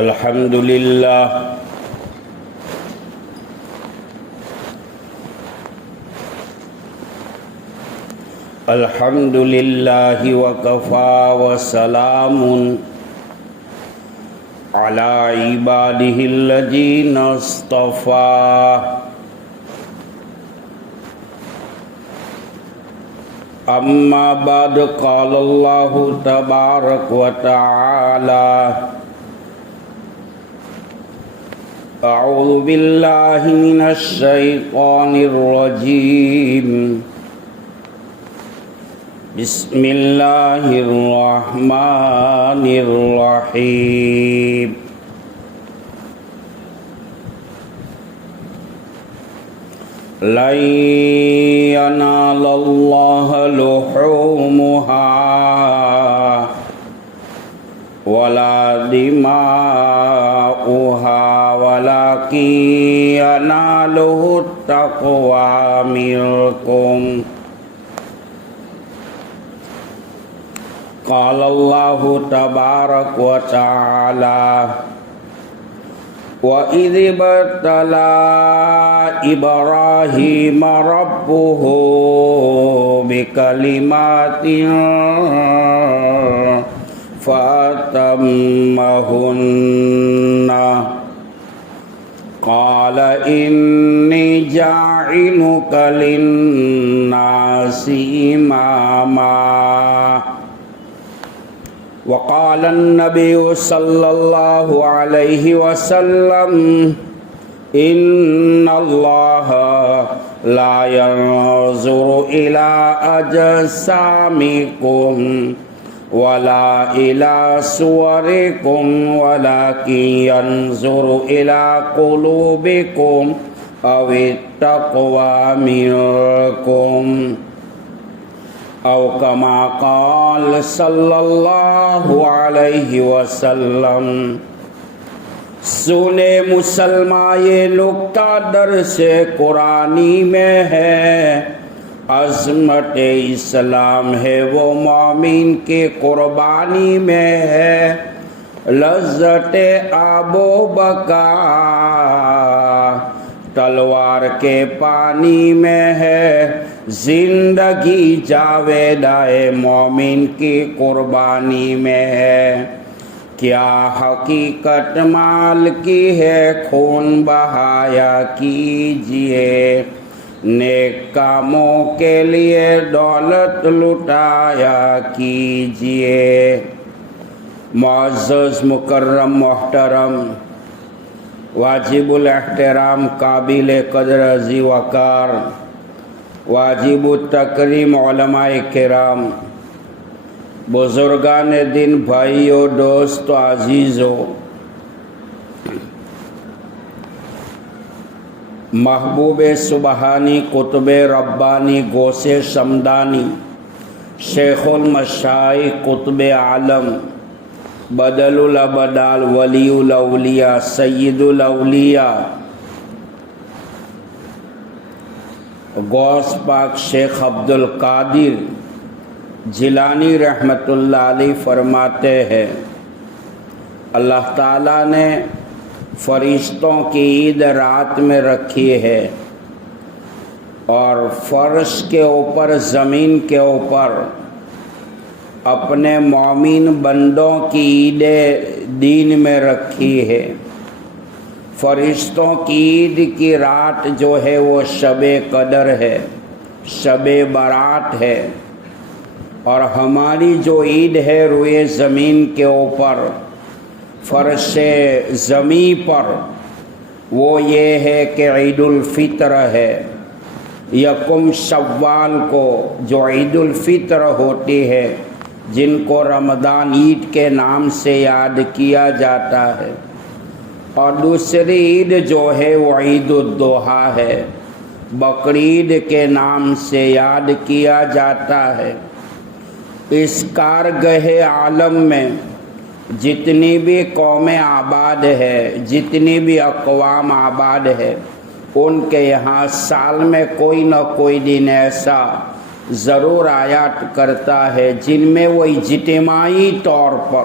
الحمد لله الحمد لله وكفى وسلام على عباده الذين اصطفى أما بعد قال الله تبارك وتعالى أعوذ بالله من الشيطان الرجيم بسم الله الرحمن الرحيم لن ينال الله لحومها ولا دماؤها ولكن يناله التقوى منكم قال الله تبارك وتعالى وَإِذِ ابْتَلَى إِبْرَاهِيمَ رَبُّهُ بِكَلِمَاتٍ فَأَتَمَّهُنَّ قَالَ إِنِّي جَاعِلُكَ لِلنَّاسِ إِمَامًا وقال النبي صلى الله عليه وسلم إن الله لا ينظر إلى أجسامكم ولا إلى صوركم ولكن ينظر إلى قلوبكم أو التقوى منكم او کما قال صلی اللہ علیہ وسلم۔ سنے مسلمان یہ نکتہ درس قرآنی میں ہے، عظمت اسلام ہے وہ مومن کی قربانی میں ہے، لذت آب و بقا تلوار کے پانی میں ہے، زندگی جاویدہ مومن کی قربانی میں ہے۔ کیا حقیقت مال کی ہے، خون بہایا کیجئے، نیک کاموں کے لیے دولت لٹایا کیجئے۔ معزز مکرم محترم واجب الاحترام قابل قدر عزی وقار واجب التکریم علماء کرام، بزرگان دین، بھائیو، دوستو، عزیزو، محبوب سبحانی، قطب ربانی، غوث شمدانی، شیخ المشائخ، قطب عالم، بدل الابدال، ولی الاولیاء، سید الاولیاء، غوث پاک شیخ عبد القادر جیلانی رحمۃ اللہ علیہ فرماتے ہیں، اللہ تعالیٰ نے فرشتوں کی عید رات میں رکھی ہے، اور فرش کے اوپر، زمین کے اوپر اپنے مومن بندوں کی عید دین میں رکھی ہے۔ فرشتوں کی عید کی رات جو ہے وہ شب قدر ہے، شب برات ہے، اور ہماری جو عید ہے روئے زمین کے اوپر، فرش زمین پر، وہ یہ ہے کہ عید الفطر ہے۔ یکم شوال کو جو عید الفطر ہوتی ہے، جن کو رمضان عید کے نام سے یاد کیا جاتا ہے، اور دوسری عید جو ہے وہ عید الضحیٰ ہے، بقرعید کے نام سے یاد کیا جاتا ہے۔ اس کارگہ عالم میں جتنی بھی قومیں آباد ہے، جتنی بھی اقوام آباد ہے، ان کے یہاں سال میں کوئی نہ کوئی دن ایسا ضرور آیات کرتا ہے جن میں وہ اجتماعی طور پر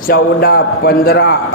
14, 15,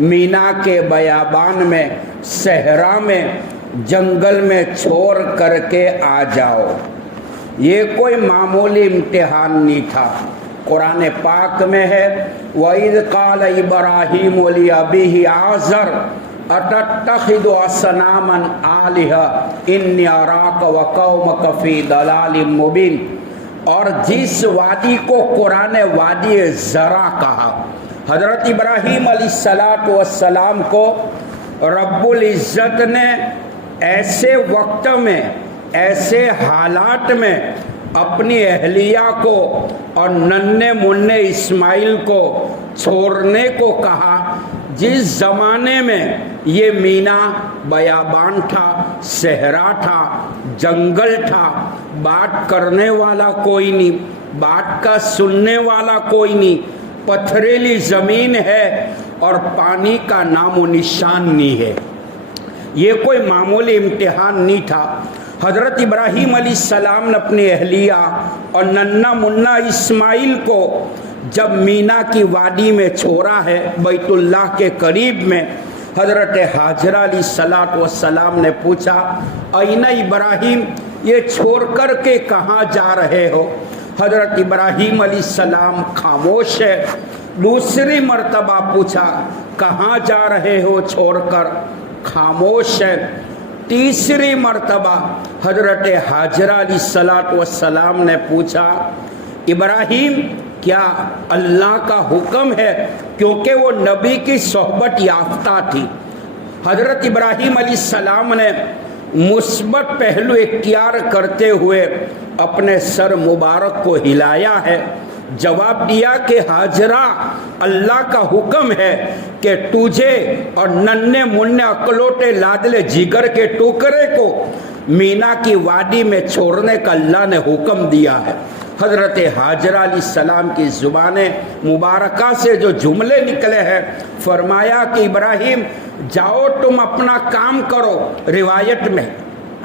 مینا کے بیابان میں، صحرا میں، جنگل میں چھوڑ کر کے آ جاؤ۔ یہ کوئی معمولی امتحان نہیں تھا۔ قرآن پاک میں ہے وَإِذْ قَالَ إِبْرَاهِيمُ لِأَبِيهِ آزَرَ أَتَتَّخِذُ أَصْنَامًا آلِهَةً إِنِّي أَرَاكَ وَقَوْمَكَ فِي ضَلَالٍ مُبِينٍ۔ اور جس وادی کو قرآن وادی زرع کہا، حضرت ابراہیم علیہ السلام کو رب العزت نے ایسے وقت میں، ایسے حالات میں اپنی اہلیہ کو اور ننھے منھے اسماعیل کو چھوڑنے کو کہا، جس زمانے میں یہ مینا بیابان تھا، صحرا تھا، جنگل تھا، بات کرنے والا کوئی نہیں، بات کا سننے والا کوئی نہیں، پتھریلی زمین ہے اور پانی کا نام و نشان نہیں ہے۔ یہ کوئی معمولی امتحان نہیں تھا۔ حضرت ابراہیم علیہ السلام نے اپنی اہلیہ اور ننھا منھا اسماعیل کو جب مینا کی وادی میں چھوڑا ہے، بیت اللہ کے قریب میں، حضرت حاجرہ علیہ السلام نے پوچھا اینا ابراہیم، یہ چھوڑ کر کے کہاں جا رہے ہو؟ حضرت ابراہیم علیہ السلام خاموش ہے۔ دوسری مرتبہ پوچھا کہاں جا رہے ہو چھوڑ کر؟ خاموش ہے۔ تیسری مرتبہ حضرت حاجرہ علیہ السلام نے پوچھا ابراہیم کیا اللہ کا حکم ہے؟ کیونکہ وہ نبی کی صحبت یافتہ تھی۔ حضرت ابراہیم علیہ السلام نے مثبت پہلو اختیار کرتے ہوئے اپنے سر مبارک کو ہلایا ہے، جواب دیا کہ حاجرہ، اللہ کا حکم ہے کہ تجھے اور ننھے منھے اکلوٹے لادلے جگر کے ٹکڑے کو مینا کی وادی میں چھوڑنے کا اللہ نے حکم دیا ہے۔ حضرت حاجرہ علیہ السلام کی زبان مبارکہ سے جو جملے نکلے ہیں، فرمایا کہ ابراہیم جاؤ تم اپنا کام کرو۔ روایت میں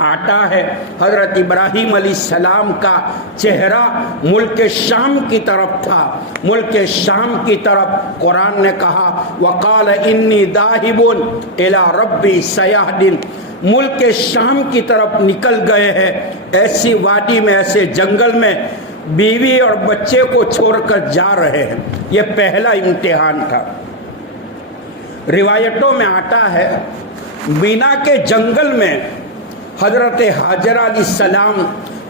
آتا ہے حضرت ابراہیم علیہ السلام کا چہرہ ملک شام کی طرف تھا، ملک شام کی طرف۔ قرآن نے کہا وَقَالَ إِنِّي ذَاهِبٌ إِلَىٰ رَبِّي سَيَهْدِينِ، ملک شام کی طرف نکل گئے ہیں، ایسی وادی میں، ایسے جنگل میں بیوی اور بچے کو چھوڑ کر جا رہے ہیں۔ یہ پہلا امتحان تھا۔ روایتوں میں آتا ہے مینا کے جنگل میں حضرت حاجرہ علیہ السلام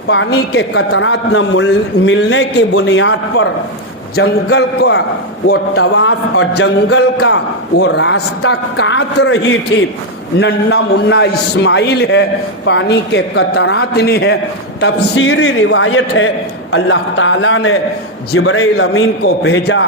پانی کے قطرات نہ ملنے کی بنیاد پر جنگل کا وہ طواف اور جنگل کا وہ راستہ کاٹ رہی تھی۔ ننھا منھا اسماعیل ہے، پانی کے قطرات نہیں ہے۔ تفسیری روایت ہے اللہ تعالیٰ نے جبرائیل امین کو بھیجا،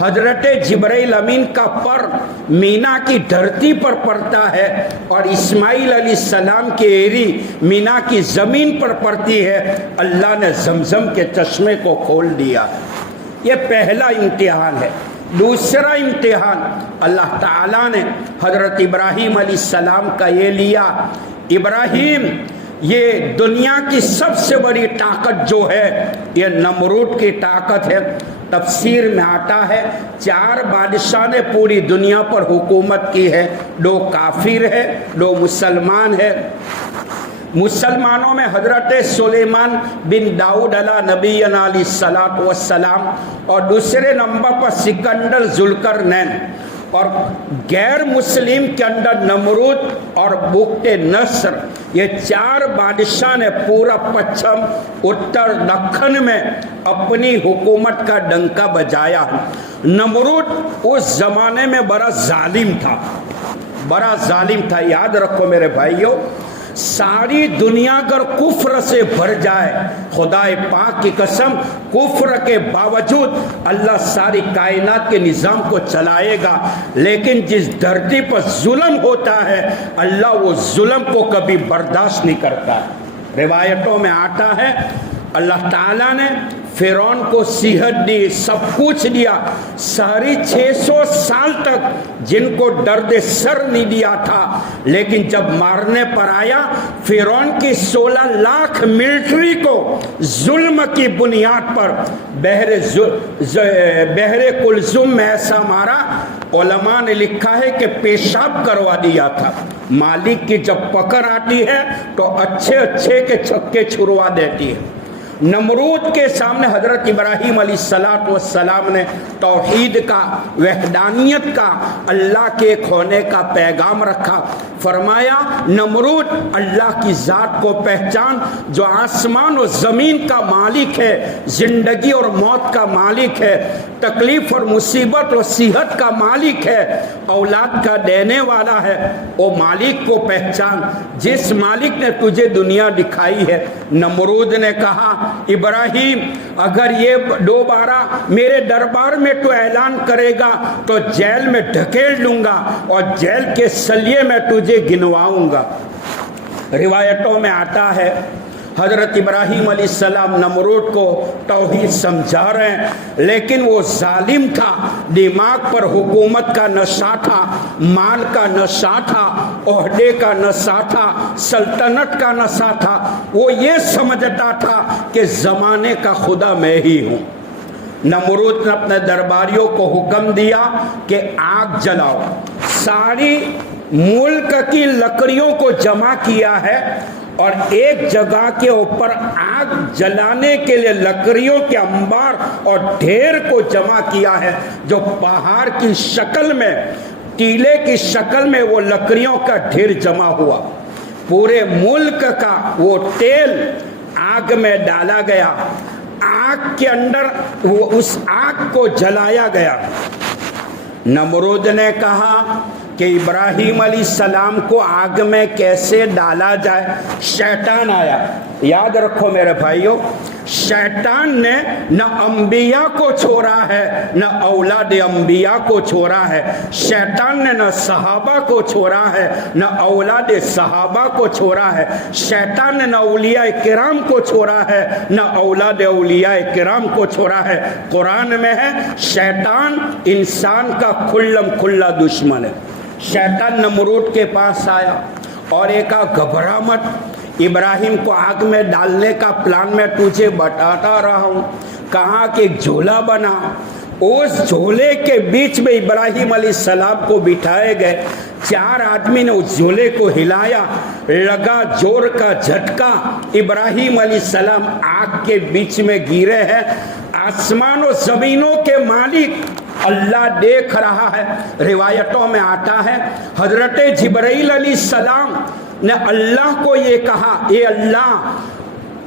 حضرت جبرائیل امین کا پر مینا کی دھرتی پر پڑتا ہے اور اسماعیل علیہ السلام کی ایری مینا کی زمین پر پڑتی ہے۔ اللہ نے زمزم کے چشمے کو کھول دیا۔ یہ پہلا امتحان ہے۔ دوسرا امتحان اللہ تعالیٰ نے حضرت ابراہیم علیہ السلام کا یہ لیا، ابراہیم یہ دنیا کی سب سے بڑی طاقت جو ہے یہ نمرود کی طاقت ہے۔ تفسیر میں آتا ہے 4 بادشاہ نے پوری دنیا پر حکومت کی ہے، 2 کافر ہے، 2 مسلمان ہے۔ مسلمانوں میں حضرت سلیمان بن داؤد علیہ نبینا علیہ السلام اور دوسرے نمبر پر سکندر ذوالقرنین، اور غیر مسلم کے اندر نمرود اور بخت نصر۔ یہ 4 بادشاہ نے پورا پچھم اتر دکن میں اپنی حکومت کا ڈنکا بجایا۔ نمرود اس زمانے میں بڑا ظالم تھا، بڑا ظالم تھا۔ یاد رکھو میرے بھائیوں، ساری دنیا اگر کفر سے بھر جائے، خدا پاک کی قسم کفر کے باوجود اللہ ساری کائنات کے نظام کو چلائے گا، لیکن جس دھرتی پر ظلم ہوتا ہے اللہ وہ ظلم کو کبھی برداشت نہیں کرتا۔ روایتوں میں آتا ہے اللہ تعالیٰ نے فرعون کو صحت دی، سب کچھ دیا، ساری 600 سال تک جن کو درد سر نہیں دیا تھا، لیکن جب مارنے پر آیا فرعون کی 16 لاکھ ملٹری کو ظلم کی بنیاد پر بحر کلثوم میں ایسا مارا علماء نے لکھا ہے کہ پیشاب کروا دیا تھا. مالک کی جب پکڑ آتی ہے تو اچھے اچھے کے چھکے چھڑوا دیتی ہے. نمرود کے سامنے حضرت ابراہیم علیہ السلام نے توحید کا، وحدانیت کا، اللہ کے ایک ہونے کا پیغام رکھا. فرمایا نمرود اللہ کی ذات کو پہچان جو آسمان و زمین کا مالک ہے، زندگی اور موت کا مالک ہے، تکلیف اور مصیبت اور صحت کا مالک ہے، اولاد کا دینے والا ہے. وہ مالک کو پہچان جس مالک نے تجھے دنیا دکھائی ہے. نمرود نے کہا ابراہیم اگر یہ دوبارہ میرے دربار میں تو اعلان کرے گا تو جیل میں ڈھکیل لوں گا اور جیل کے سلیے میں تجھے گنواؤں گا. روایتوں میں آتا ہے حضرت ابراہیم علیہ السلام نمرود کو توحید سمجھا رہے ہیں، لیکن وہ ظالم تھا. دماغ پر حکومت کا نشہ تھا، مال کا نشہ تھا، عہدے کا نشہ تھا، سلطنت کا نشہ تھا. وہ یہ سمجھتا تھا کہ زمانے کا خدا میں ہی ہوں. نمرود نے اپنے درباریوں کو حکم دیا کہ آگ جلاؤ. ساری ملک کی لکڑیوں کو جمع کیا ہے اور ایک جگہ کے اوپر آگ جلانے کے لیے لکڑیوں کے انبار اور ڈھیر کو جمع کیا ہے، جو پہاڑ کی شکل میں، ٹیلے کی شکل میں وہ لکڑیوں کا ڈھیر جمع ہوا. پورے ملک کا وہ تیل آگ میں ڈالا گیا، آگ کے اندر وہ اس آگ کو جلایا گیا. نمرود نے کہا کہ ابراہیم علیہ السلام کو آگ میں کیسے ڈالا جائے. شیطان آیا. یاد رکھو میرے بھائیوں، شیطان نے نہ انبیاء کو چھوڑا ہے نہ اولاد انبیاء کو چھوڑا ہے. شیطان نے نہ صحابہ کو چھوڑا ہے نہ اولاد صحابہ کو چھوڑا ہے. شیطان نے نہ اولیاء کرام کو چھوڑا ہے نہ اولاد اولیاء کرام کو چھوڑا ہے. قرآن میں ہے شیطان انسان کا کھلم کھلا دشمن ہے. شیطان نمرود کے پاس آیا اور ایک گھبرا مت، ابراہیم کو آگ میں ڈالنے کا پلان میں تجھے بتاتا رہا ہوں. کہا کہ ایک جھولا بنا، اس جھولے کے بیچ میں ابراہیم علیہ السلام کو بٹھائے گئے. 4 آدمی نے اس جھولے کو ہلایا، لگا زور کا جھٹکا، ابراہیم علیہ السلام آگ کے بیچ میں گرے ہیں. آسمان و زمینوں کے مالک اللہ دیکھ رہا ہے. روایتوں میں آتا ہے حضرت جبرائیل علیہ السلام نے اللہ کو یہ کہا، اے اللہ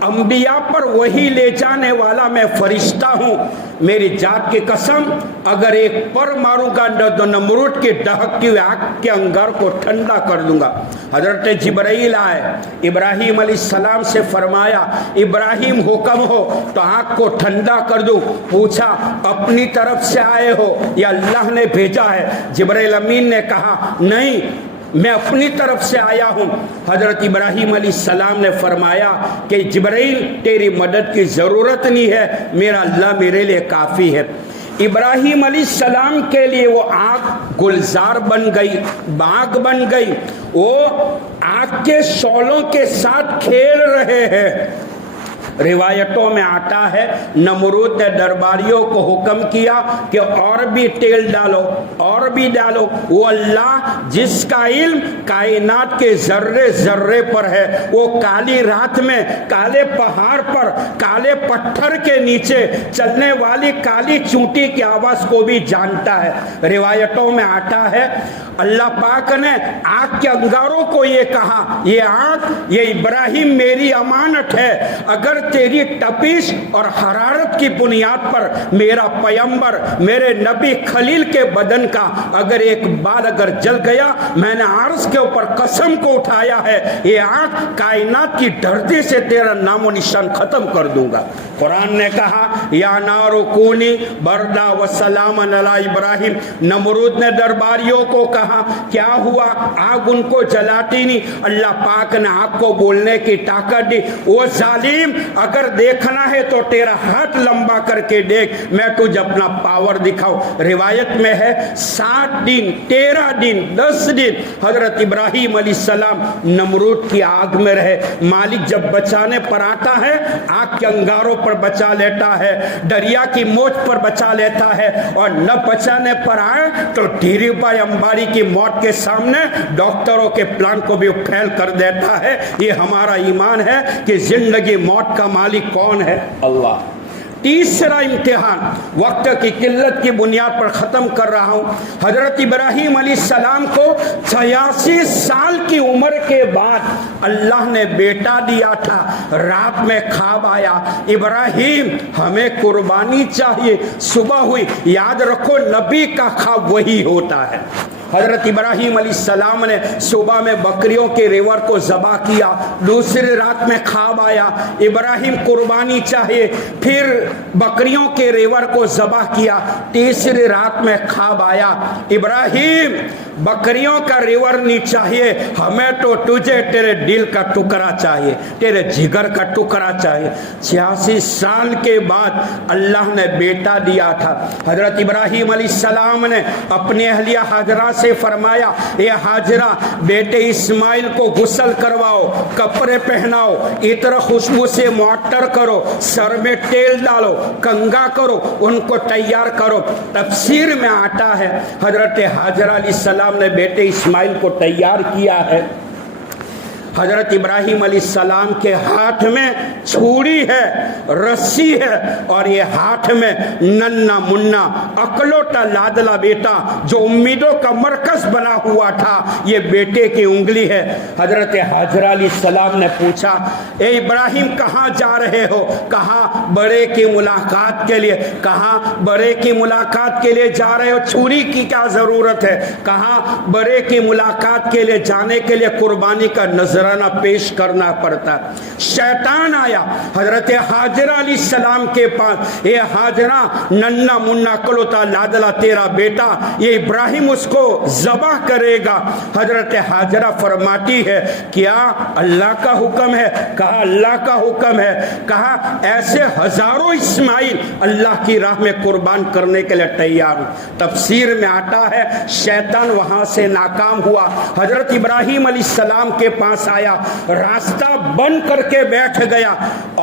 انبیاء پر وہی لے جانے والا میں فرشتہ ہوں، میری ذات کی قسم اگر ایک پر ماروں گا تو نمرود کی دہکتی ہوئی آگ کے انگار کو ٹھنڈا کر دوں گا. حضرت جبرائیل آئے، ابراہیم علیہ السلام سے فرمایا ابراہیم حکم ہو تو آگ کو ٹھنڈا کر دوں. پوچھا اپنی طرف سے آئے ہو یا اللہ نے بھیجا ہے؟ جبرائیل امین نے کہا نہیں، میں اپنی طرف سے آیا ہوں. حضرت ابراہیم علیہ السلام نے فرمایا کہ جبرائیل تیری مدد کی ضرورت نہیں ہے، میرا اللہ میرے لیے کافی ہے. ابراہیم علیہ السلام کے لیے وہ آگ گلزار بن گئی، باغ بن گئی. وہ آگ کے شعلوں کے ساتھ کھیل رہے ہیں. روایتوں میں آتا ہے نمرود نے درباریوں کو حکم کیا کہ اور بھی تیل ڈالو، اور بھی ڈالو. وہ اللہ جس کا علم کائنات کے ذرے ذرے پر ہے، وہ کالی رات میں کالے پہاڑ پر کالے پتھر کے نیچے چلنے والی کالی چونٹی کی آواز کو بھی جانتا ہے. روایتوں میں آتا ہے اللہ پاک نے آگ کے انگاروں کو یہ کہا، یہ آگ، یہ ابراہیم میری امانت ہے، اگر تیری تپش اور حرارت کی بنیاد پر میرا پیغمبر میرے نبی خلیل کے بدن کا اگر ایک بال اگر جل گیا، میں نے عرش کے اوپر قسم کو اٹھایا ہے یہ آگ کائنات کی دھرتی سے تیرا نام و نشان ختم کر دوں گا. قرآن نے کہا یا نار کونی بردا و سلام علی ابراہیم. نمرود نے درباریوں کو کہا کیا ہوا؟ آگ ان کو جلاتی نہیں. اللہ پاک نے آگ کو بولنے کی طاقت دی، وہ ظالم اگر دیکھنا ہے تو تیرا ہاتھ لمبا کر کے دیکھ، میں تجھے اپنا پاور دکھاؤں۔ روایت میں ہے 7 دن 13 دن 10 دن حضرت ابراہیم علیہ السلام نمرود کی آگ میں رہے۔ مالک جب بچانے پر آتا ہے آگ کے انگاروں پر بچا لیتا ہے، دریا کی موج پر بچا لیتا ہے، اور نہ بچانے پر آئے تو دھیری بھائی امبانی کی موت کے سامنے ڈاکٹروں کے پلان کو بھی پھیل کر دیتا ہے۔ یہ ہمارا ایمان ہے کہ زندگی موت کا مالک کون ہے؟ اللہ۔ تیسرا امتحان وقت کی قلت کی بنیاد پر ختم کر رہا ہوں۔ حضرت ابراہیم علیہ السلام کو 86 سال کی عمر کے بعد اللہ نے بیٹا دیا تھا۔ رات میں خواب آیا، ابراہیم ہمیں قربانی چاہیے۔ صبح ہوئی، یاد رکھو نبی کا خواب وہی ہوتا ہے۔ حضرت ابراہیم علیہ السلام نے صبح میں بکریوں کے ریور کو ذبح کیا، دوسری رات میں خواب آیا ابراہیم قربانی چاہیے، پھر بکریوں کے ریور کو ذبح کیا، تیسری رات میں خواب آیا ابراہیم بکریوں کا ریور نہیں چاہیے، ہمیں تو تجھے تیرے دل کا ٹکڑا چاہیے، تیرے جگر کا ٹکڑا چاہیے۔ 86 سال کے بعد اللہ نے بیٹا دیا تھا۔ حضرت ابراہیم علیہ السلام نے اپنی اہلیہ ہاجرہ سے فرمایا، اے ہاجرہ بیٹے اسماعیل کو غسل کرواؤ، کپڑے پہناؤ، عطر خوشبو سے معطر کرو، سر میں تیل ڈالو، کنگا کرو، ان کو تیار کرو۔ تفسیر میں آتا ہے حضرت ہاجرہ علیہ السلام نے بیٹے اسماعیل کو تیار کیا ہے۔ حضرت ابراہیم علیہ السلام کے ہاتھ میں چھری ہے، رسی ہے، اور یہ ہاتھ میں ننا منا اکلوٹا لادلا بیٹا جو امیدوں کا مرکز بنا ہوا تھا، یہ بیٹے کی انگلی ہے۔ حضرت ہاجرہ علیہ السلام نے پوچھا، اے ابراہیم کہاں جا رہے ہو؟ کہا بڑے کی ملاقات کے لیے۔ کہا بڑے کی ملاقات کے لیے جا رہے ہو، چھری کی کیا ضرورت ہے؟ کہا بڑے کی ملاقات کے لیے جانے کے لیے قربانی کا نظرانہ پیش کرنا پڑتا۔ شیطان آیا حضرت ہاجرہ علیہ السلام کے پاس، اے ہاجرہ ننا منا کلوتا لادلا تیرا بیٹا، یہ ابراہیم اس کو ذبح کرے گا۔ حضرت ہاجرہ فرماتی ہے کیا اللہ کا حکم ہے؟ کہا اللہ کا حکم ہے۔ کہا ایسے ہزاروں اسماعیل اللہ کی راہ میں قربان کرنے کے لیے تیار ہوں۔ تفسیر میں آتا ہے شیطان وہاں سے ناکام ہوا، حضرت ابراہیم علیہ السلام کے پاس آیا، راستہ بند کر کے بیٹھ گیا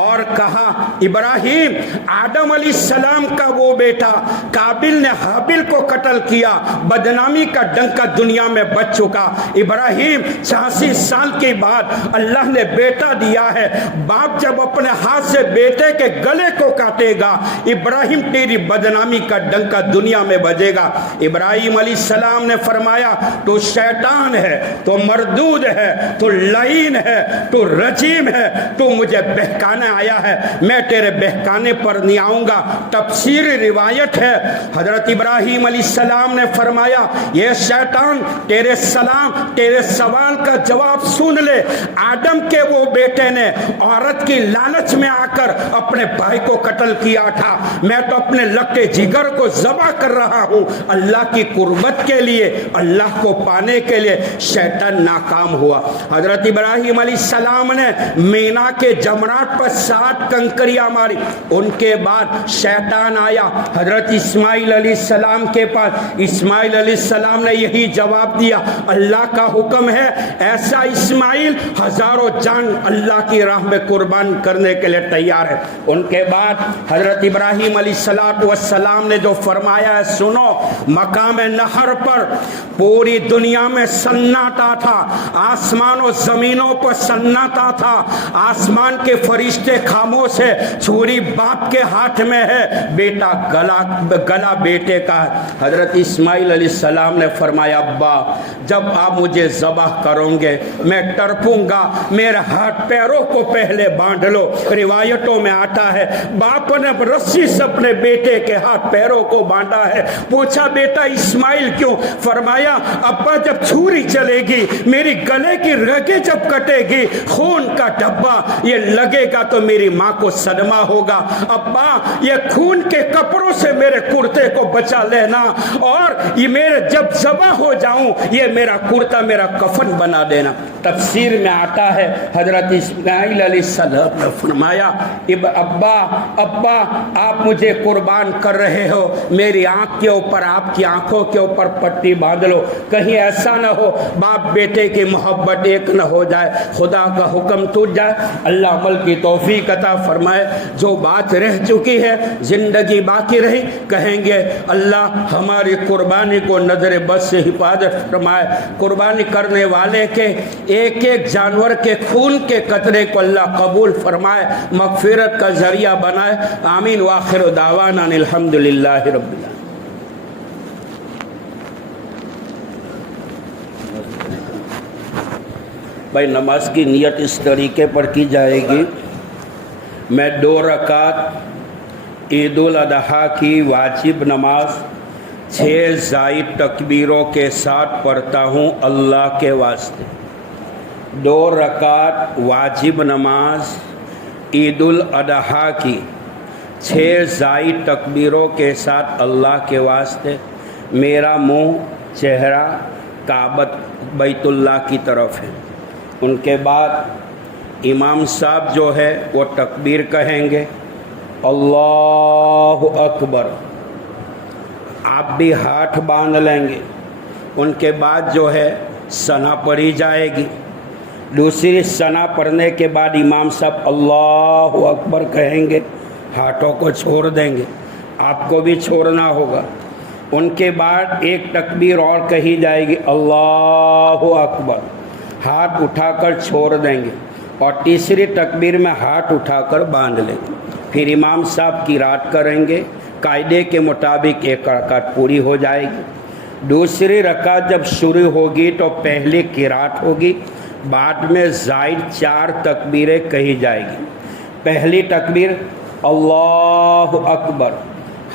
اور کہا ابراہیم آدم علیہ السلام کا وہ بیٹا قابل نے حابل کو قتل کیا، بدنامی کا ڈنکا دنیا میں بچ چکا۔ ابراہیم 86 سال کے بعد اللہ نے بیٹا دیا ہے، باپ جب اپنے ہاتھ سے بیٹے کے گلے کو کاٹے گا ابراہیم تیری بدنامی کا ڈنکا دنیا میں بجے گا۔ ابراہیم علیہ السلام نے فرمایا تو شیطان ہے، تو مردود ہے، تو لعین ہے، تو رجیم ہے، تو مجھے بہکانے آیا ہے، میں تیرے بہکانے پر نہیں آؤں گا۔ تفسیری روایت ہے حضرت ابراہیم علیہ السلام نے فرمایا یہ شیطان تیرے سلام تیرے سوال کا جواب سن لے، آدم کے وہ بیٹے نے عورت کی لالچ میں آ کر اپنے بھائی کو قتل کیا تھا، میں تو اپنے لگتے جگر کو ذبح کر رہا ہوں اللہ کی قربت کے لیے، اللہ کو پانے کے لیے۔ شیطان ناکام ہوا۔ حضرت ابراہیم علیہ السلام نے مینا کے جمرات پر 7 کنکریاں ماری، ان کے بعد شیطان آیا حضرت اسماعیل علیہ السلام کے پاس۔ اسماعیل علیہ السلام نے یہی جواب دیا اللہ کا حکم ہے ایسا اسماعیل ہزاروں جان اللہ کی راہ میں قربان کرنے کے لیے تیار ہے۔ ان کے بعد حضرت ابراہیم علیہ السلام نے جو فرمایا ہے سنو، مقام نہر پر پوری دنیا میں سناٹا تھا، آسمان و زمینوں پر سناٹا تھا، آسمان کے فرشتے خاموش ہے، چھری باپ کے ہاتھ میں ہے، بیٹا گلا بیٹے کا ہے۔ حضرت اسماعیل علیہ السلام نے فرمایا ابا جب آپ مجھے ذبح کرو گے میں تڑپوں گا، میرے ہاتھ پیروں کو پہلے باندھ لو۔ روایتوں میں آتا ہے باپ نے رسی سے اپنے بیٹے کے ہاتھ پیروں کو باندھا ہے۔ پوچھا بیٹا اسماعیل کیوں؟ فرمایا ابا جب چھری چلے گی میری گلے کی رگیں جب کٹے گی خون کا ڈبہ یہ لگے گا تو میری ماں کو صدمہ ہوگا. ابا یہ خون کے کپڑوں سے میرے کرتے کو بچا لینا اور یہ میرے جب ذبح ہو جاؤں یہ میرا کرتا میرا کفن بنا دینا. تفسیر میں آتا ہے حضرت اسماعیل علیہ السلام نے فرمایا ابا آپ مجھے قربان کر رہے ہو, میری آنکھ کے اوپر آپ کی آنکھوں کے اوپر پٹی باندھ لو, کہیں ایسا نہ ہو باپ بیٹے کی محبت ایک نہ ہو جائے, خدا کا حکم ٹوٹ جائے. اللہ عمل کی توفیق عطا فرمائے. جو بات رہ چکی ہے زندگی باقی رہی کہیں گے اللہ ہماری قربانی کو نظر بد سے حفاظت فرمائے. قربانی کرنے والے کے ایک ایک جانور کے خون کے قطرے کو اللہ قبول فرمائے, مغفرت کا ذریعہ بنائے. آمین. وآخر دعوانا الحمدللہ رب العالمین. بھائی نماز کی نیت اس طریقے پر کی جائے گی. میں 2 رکعت عید الاضحیٰ کی واجب نماز 6 زائد تکبیروں کے ساتھ پڑھتا ہوں اللہ کے واسطے. 2 رکعت واجب نماز عید الاضحیٰ کی 6 زائد تکبیروں کے ساتھ اللہ کے واسطے. میرا منہ چہرہ کعبۃ بیت اللہ کی طرف ہے. ان کے بعد امام صاحب جو ہے وہ تکبیر کہیں گے اللہ اکبر, آپ بھی ہاتھ باندھ لیں گے. ان کے بعد جو ہے ثنا پڑھی جائے گی. دوسری ثنا پڑھنے کے بعد امام صاحب اللہ اکبر کہیں گے, ہاتھوں کو چھوڑ دیں گے, آپ کو بھی چھوڑنا ہوگا. ان کے بعد ایک تکبیر اور کہی جائے گی اللہ اکبر, ہاتھ اٹھا کر چھوڑ دیں گے, اور تیسری تکبیر میں ہاتھ اٹھا کر باندھ لیں گے. پھر امام صاحب قرات کریں گے, قاعدے کے مطابق 1 رکعت پوری ہو جائے گی. دوسری رکعت جب شروع ہوگی تو پہلی قرات ہوگی, بعد میں زائد 4 تکبیریں کہی جائے گی. پہلی تکبیر اللہ اکبر,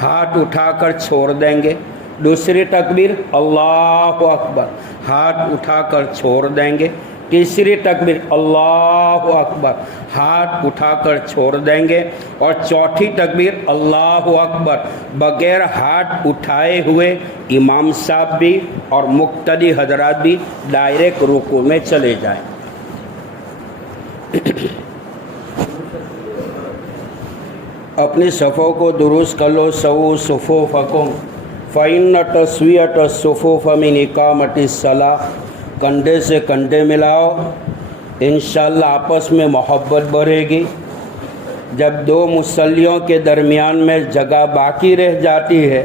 ہاتھ اٹھا کر چھوڑ دیں گے. دوسری تکبیر اللہ اکبر, ہاتھ اٹھا کر چھوڑ دیں گے. تیسری تکبیر اللہ اکبر, ہاتھ اٹھا کر چھوڑ دیں گے. اور چوتھی تکبیر اللہ اکبر بغیر ہاتھ اٹھائے ہوئے امام صاحب بھی اور مقتدی حضرات بھی ڈائریکٹ رکوع میں چلے جائیں. اپنی صفوں کو درست کر لو. سووا صفوفکم فإن تسویۃ الصفوف من اقامۃ الصلاۃ. کندھے سے کندھے ملاؤ, انشاءاللہ آپس میں محبت بڑھے گی. جب 2 مصلیوں کے درمیان میں جگہ باقی رہ جاتی ہے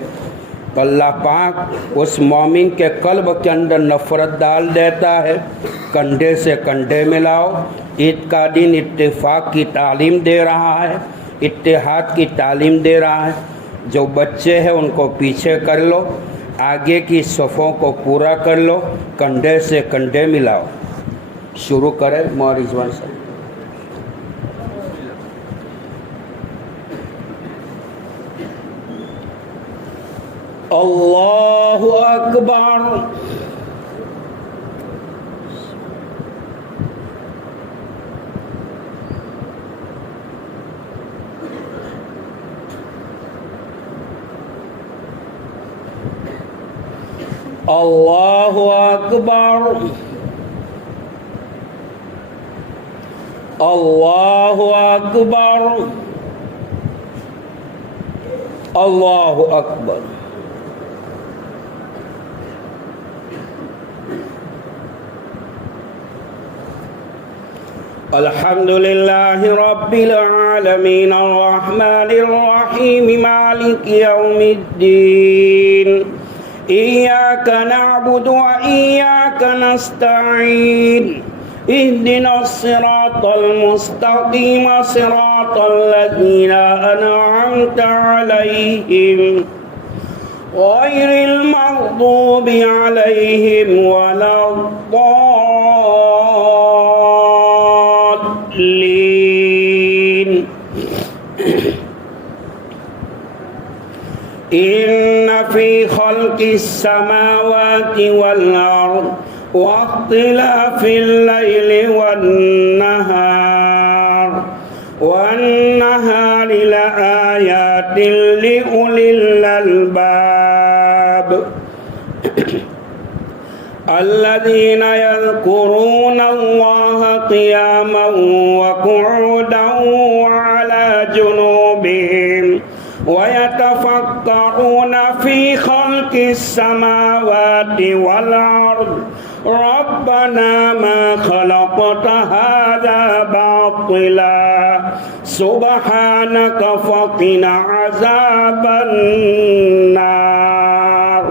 تو اللہ پاک اس مومن کے قلب کے اندر نفرت ڈال دیتا ہے. کندھے سے کندھے ملاؤ. عید کا دن اتفاق کی تعلیم دے رہا ہے, اتحاد کی تعلیم دے رہا ہے. جو بچے ہیں ان کو پیچھے کر لو, آگے کی صفوں کو پورا کر لو. کندھے سے کندھے ملاؤ. شروع کریں رضوان صاحب. اللہ اکبر. اللہ اکبر. اللہ اکبر. اللہ اکبر. الحمد للہ رب العالمین الرحمن الرحیم مالک یوم الدین. إياك نعبد وإياك نستعين اهدنا الصراط المستقيم صراط الذين أنعمت عليهم غير المغضوب عليهم ولا الضالين. إن في خلق السماوات والأرض واختلاف الليل والنهار لآيات لأولي الألباب الذين يذكرون الله قياما وقعودا وعلى جنوبهم ويتفكرون في خلق السماوات والأرض ربنا ما خلقت هذا باطلا سبحانك فقنا عذاب النار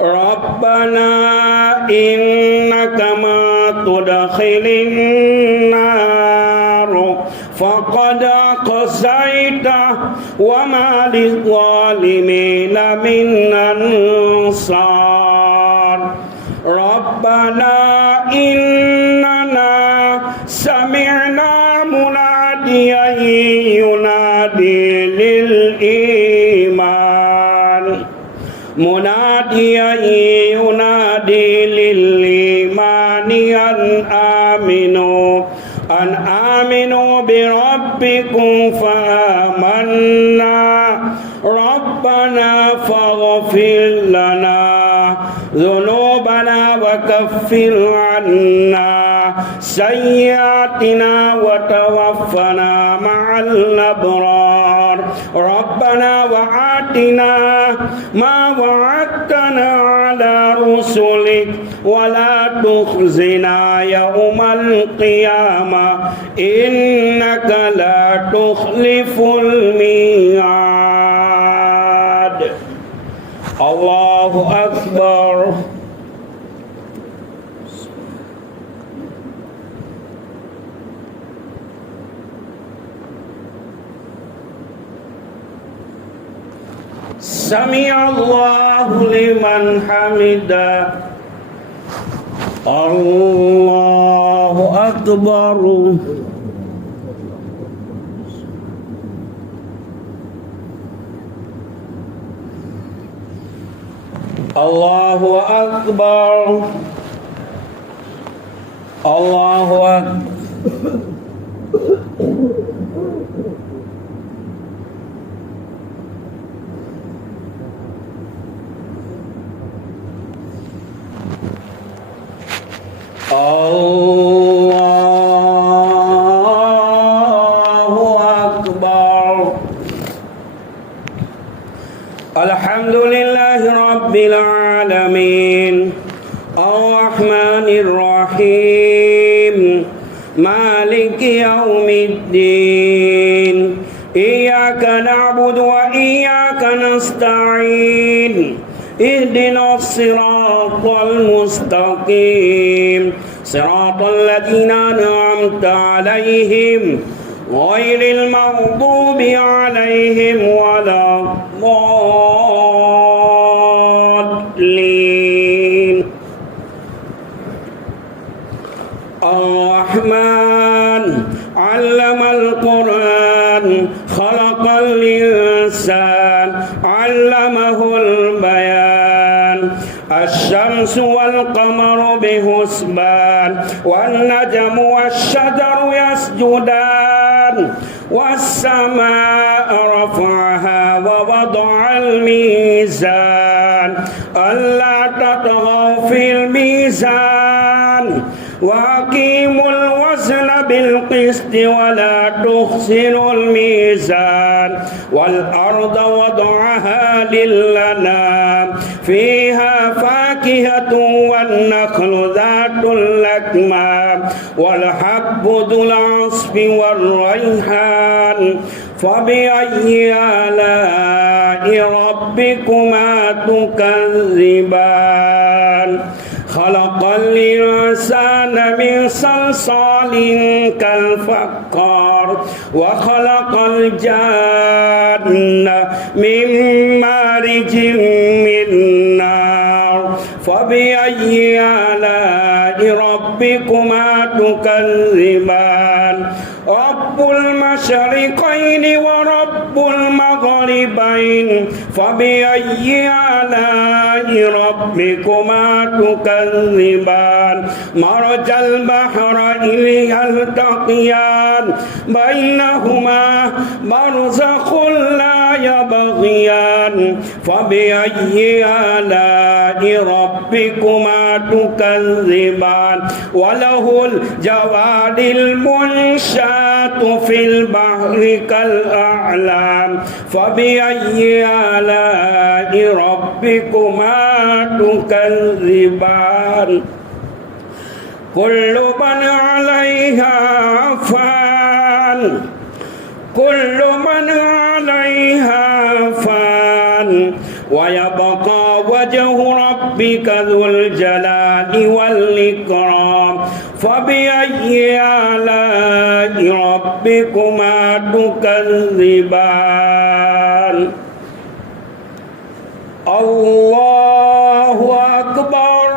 ربنا إنك ما تدخل النار فقد أخزيته وما للظالمين من أنصار ربنا إننا سمعنا مناديا ينادي للإيمان أن آمنوا بربكم فآمنا ربنا فاغفر لنا ذنوبنا وكفر عنا سيئاتنا وتوفنا مع الأبرار ربنا وآتنا ما وعدتنا على رسلك ولا تخزنا يوم القيامة إنك لا تخلف الميعاد الله أكبر سمع الله لمن حمده الله أكبر الله أكبر الله أكبر الله أكبر الحمد لله رب العالمين الرحمن الرحيم مالك يوم الدين إياك نعبد وإياك نستعين اهدنا الصراط المستقيم صراط الذين أنعمت عليهم غير المغضوب عليهم ولا الضالين الرحمن علم القرآن خلق الإنسان علمه البيان الشمس والقمر بحسبان والنجم والشجر يسجدان والسماء رفعها ووضع الميزان ألا تطغوا في الميزان وأقيموا الوزن بالقسط ولا تخسروا الميزان والأرض وضعها للأنام فيها فاكهة والنخل ذات الأكمام والحب ذو العصف والريحان فبأي آلاء ربكما تكذبان خلق الإنسان من صلصال كالفخار وخلق الجان من مارج من نار فبأي آلاء ربكما تكذبان رب المشرقين ورب المغربين البين فبأي آلاء ربكما تكذبان مرج البحرين يلتقيان بينهما برزخ لا يبغيان فبأي آلاء ربكما تكذبان وله الجوار المنشآت في البحر كالأعلام فبأي آلاء ربكما تكذبان كل من عليها فان كل من عليها فان ويبقى وجه ربك ذو الجلال والإكرام فبأي آلاء ربكما تكذبان الله أكبر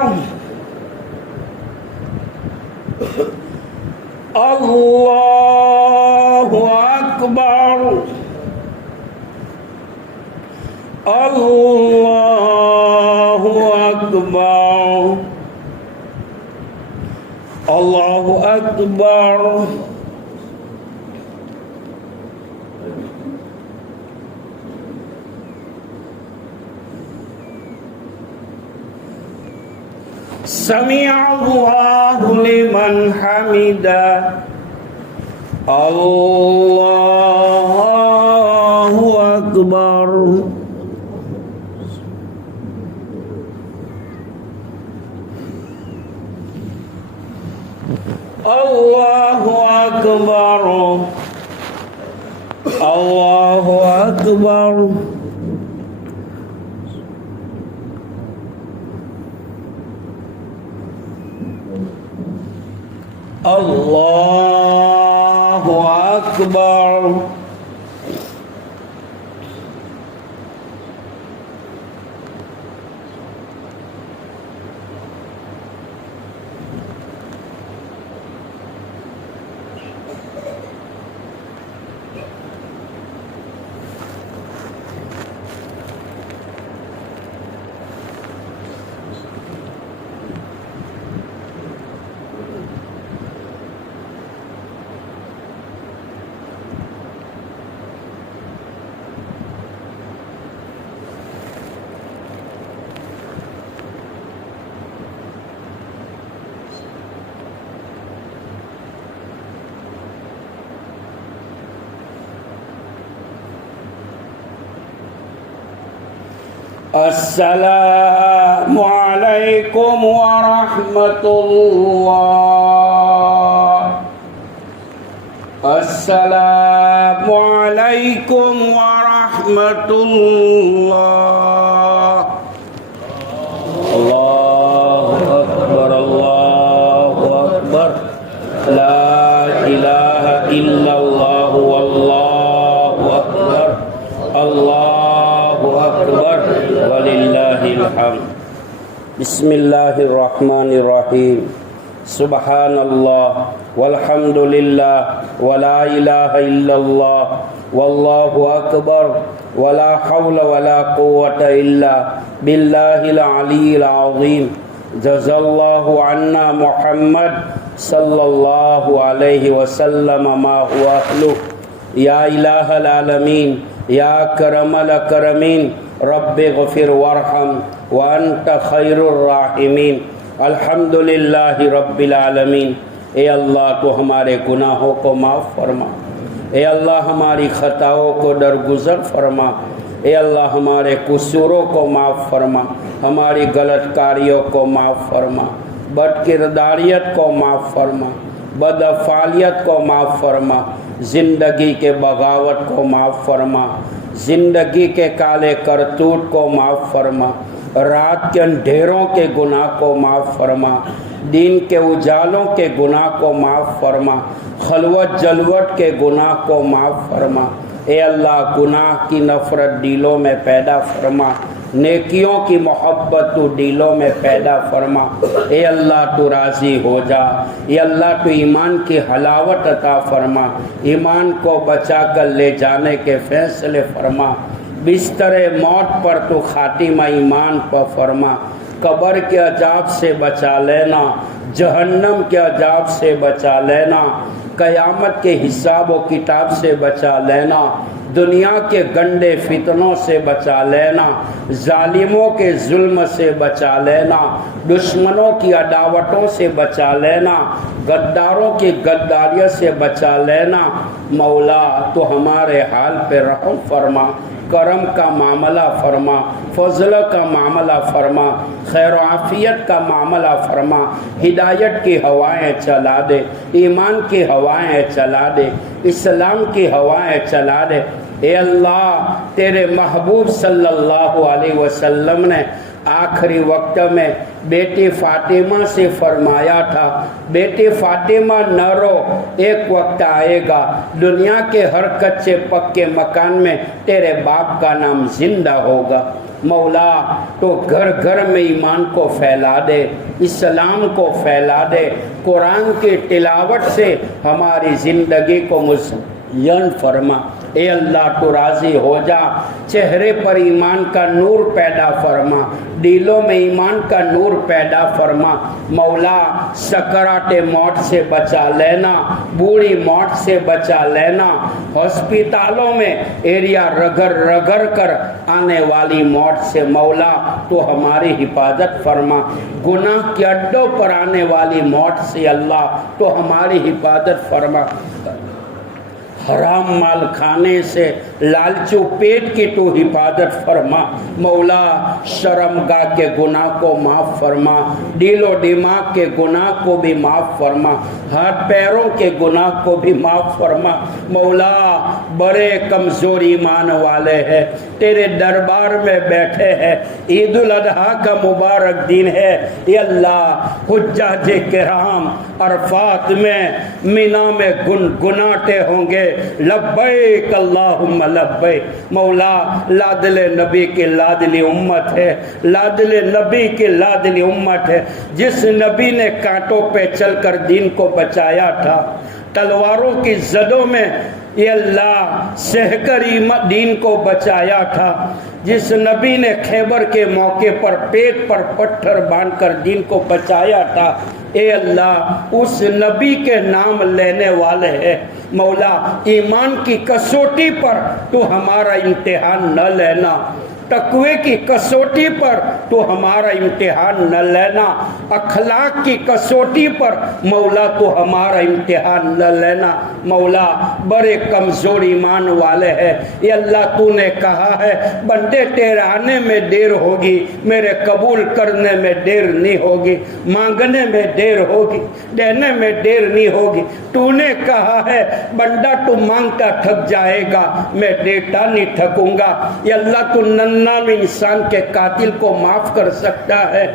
الله أكبر الله أكبر الله أكبر سمع الله لمن حمده الله أكبر الله أكبر الله أكبر الله أكبر السلام عليكم ورحمة الله السلام عليكم ورحمة الله الله أكبر الله أكبر لا إله إلا الله والله أكبر الله أكبر ولله الحمد بسم الله الرحمن الرحيم سبحان الله والحمد لله ولا إله إلا الله والله أكبر ولا حول ولا قوة إلا بالله العلي العظيم جزا الله عنا محمد صلى الله عليه وسلم ما هو أهله يا إله العالمين يا کرم الاکرمین رب اغفر وارحم وانت خیر الراحمین الحمدللہ رب العالمین۔ اے اللہ تو ہمارے گناہوں کو معاف فرما، اے اللہ ہماری خطاؤں کو درگزر فرما، اے اللہ ہمارے قصوروں کو معاف فرما، ہماری غلط کاریوں کو معاف فرما، بد کرداریت کو معاف فرما، بد افعالیت کو معاف فرما، زندگی کے بغاوت کو معاف فرما، زندگی کے کالے کرتوت کو معاف فرما، رات کے اندھیروں کے گناہ کو معاف فرما، دین کے اجالوں کے گناہ کو معاف فرما، خلوت جلوت کے گناہ کو معاف فرما۔ اے اللہ گناہ کی نفرت دلوں میں پیدا فرما، نیکیوں کی محبت تو دلوں میں پیدا فرما۔ اے اللہ تو راضی ہو جا، اے اللہ تو ایمان کی حلاوت عطا فرما، ایمان کو بچا کر لے جانے کے فیصلے فرما۔ بستر موت پر تو خاتمہ ایمان پر فرما، قبر کے عذاب سے بچا لینا، جہنم کے عذاب سے بچا لینا، قیامت کے حساب و کتاب سے بچا لینا، دنیا کے گندے فتنوں سے بچا لینا، ظالموں کے ظلم سے بچا لینا، دشمنوں کی عداوتوں سے بچا لینا، غداروں کی غداریوں سے بچا لینا۔ مولا تو ہمارے حال پہ رحم فرما، کرم کا معاملہ فرما، فضل کا معاملہ فرما، خیر و عافیت کا معاملہ فرما، ہدایت کی ہوائیں چلا دے، ایمان کی ہوائیں چلا دے، اسلام کی ہوائیں چلا دے۔ اے اللہ، تیرے محبوب صلی اللہ علیہ وسلم نے آخری وقت میں بیٹی فاطمہ سے فرمایا تھا، بیٹی فاطمہ نہ رو، ایک وقت آئے گا دنیا کے ہر کچے پکے مکان میں تیرے باپ کا نام زندہ ہوگا۔ مولا تو گھر گھر میں ایمان کو پھیلا دے، اسلام کو پھیلا دے، قرآن کی تلاوت سے ہماری زندگی کو مزین فرما۔ اے اللہ تو راضی ہو جا، چہرے پر ایمان کا نور پیدا فرما، دلوں میں ایمان کا نور پیدا فرما۔ مولا سکرات موت سے بچا لینا، بوڑھی موت سے بچا لینا، ہسپتالوں میں ایریا رگڑ رگڑ کر آنے والی موت سے مولا تو ہماری حفاظت فرما، گناہ کے اڈوں پر آنے والی موت سے اللہ تو ہماری حفاظت فرما، حرام مال کھانے سے لالچو پیٹ کی تو حفاظت فرما۔ مولا شرمگاہ کے گناہ کو معاف فرما، دل و دماغ کے گناہ کو بھی معاف فرما، ہاتھ پیروں کے گناہ کو بھی معاف فرما۔ مولا بڑے کمزور ایمان والے ہیں، تیرے دربار میں بیٹھے ہیں، عید الاضحیٰ کا مبارک دن ہے، یا اللہ حجاج کرام عرفات میں مینا میں گنگناتے ہوں گے لبیک اللہم لبیک۔ مولا لادل نبی کی لادلی امت ہے، لادل نبی کی لادلی امت ہے، جس نبی نے کانٹوں پہ چل کر دین کو بچایا تھا، تلواروں کی زدوں میں یہ اللہ سہ کر دین کو بچایا تھا، جس نبی نے خیبر کے موقع پر پیٹ پر پتھر باندھ کر دین کو بچایا تھا، اے اللہ اس نبی کے نام لینے والے ہیں۔ مولا ایمان کی کسوٹی پر تو ہمارا امتحان نہ لینا، تقوی کی کسوٹی پر تو ہمارا امتحان نہ لینا، اخلاق کی کسوٹی پر مولا تو ہمارا امتحان نہ لینا۔ مولا بڑے کمزور ایمان والے ہیں، یہ اللہ تو نے کہا ہے بندے تیرے آنے میں دیر ہوگی، میرے قبول کرنے میں دیر نہیں ہوگی، مانگنے میں دیر ہوگی، دینے میں دیر نہیں ہوگی۔ تو نے کہا ہے بندہ تو مانگتا تھک جائے گا، میں دیتا نہیں تھکوں گا۔ یہ اللہ تو نام انسان کے قاتل کو معاف کر سکتا ہے،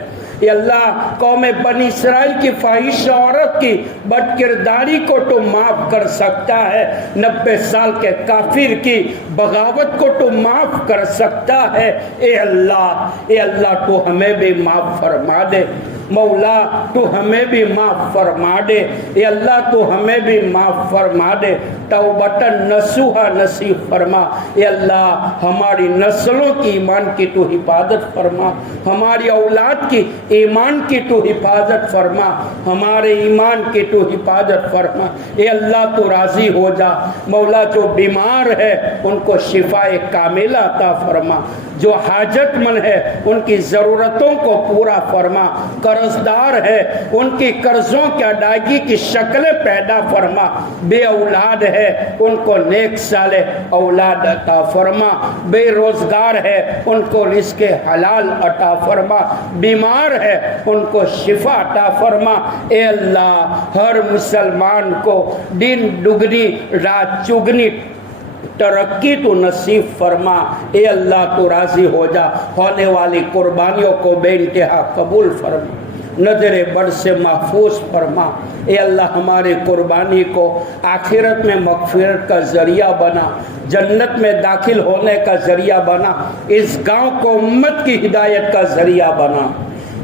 یا اللہ قوم بنی اسرائیل کی فاحش عورت کی بد کرداری کو تو معاف کر سکتا ہے، 90 سال کے کافر کی بغاوت کو تو معاف کر سکتا ہے۔ اے اللہ تو ہمیں بھی معاف فرما دے، مولا تو ہمیں بھی معاف فرما دے، اے اللہ تو ہمیں بھی معاف فرما دے، توبتاً نصوحا نصیب فرما۔ اے اللہ ہماری نسلوں کی ایمان کی تو حفاظت فرما، ہماری اولاد کی ایمان کی تو حفاظت فرما، ہمارے ایمان کی تو حفاظت فرما۔ اے اللہ تو راضی ہو جا، مولا جو بیمار ہے ان کو شفاء کاملہ عطا فرما، جو حاجت مند ہے ان کی ضرورتوں کو پورا فرما، قرضدار ہے ان کی قرضوں کی ادائیگی کی شکلیں پیدا فرما، بے اولاد ہے ان کو نیک صالح اولاد عطا فرما، بے روزگار ہے ان کو رزق حلال عطا فرما، بیمار ہے ان کو شفا عطا فرما۔ اے اللہ ہر مسلمان کو دن دگنی رات چگنی ترقی تو نصیب فرما۔ اے اللہ تو راضی ہو جا، ہونے والی قربانیوں کو بے انتہا قبول فرما، نظر بد سے محفوظ فرما۔ اے اللہ ہماری قربانی کو آخرت میں مغفرت کا ذریعہ بنا، جنت میں داخل ہونے کا ذریعہ بنا، اس گاؤں کو امت کی ہدایت کا ذریعہ بنا۔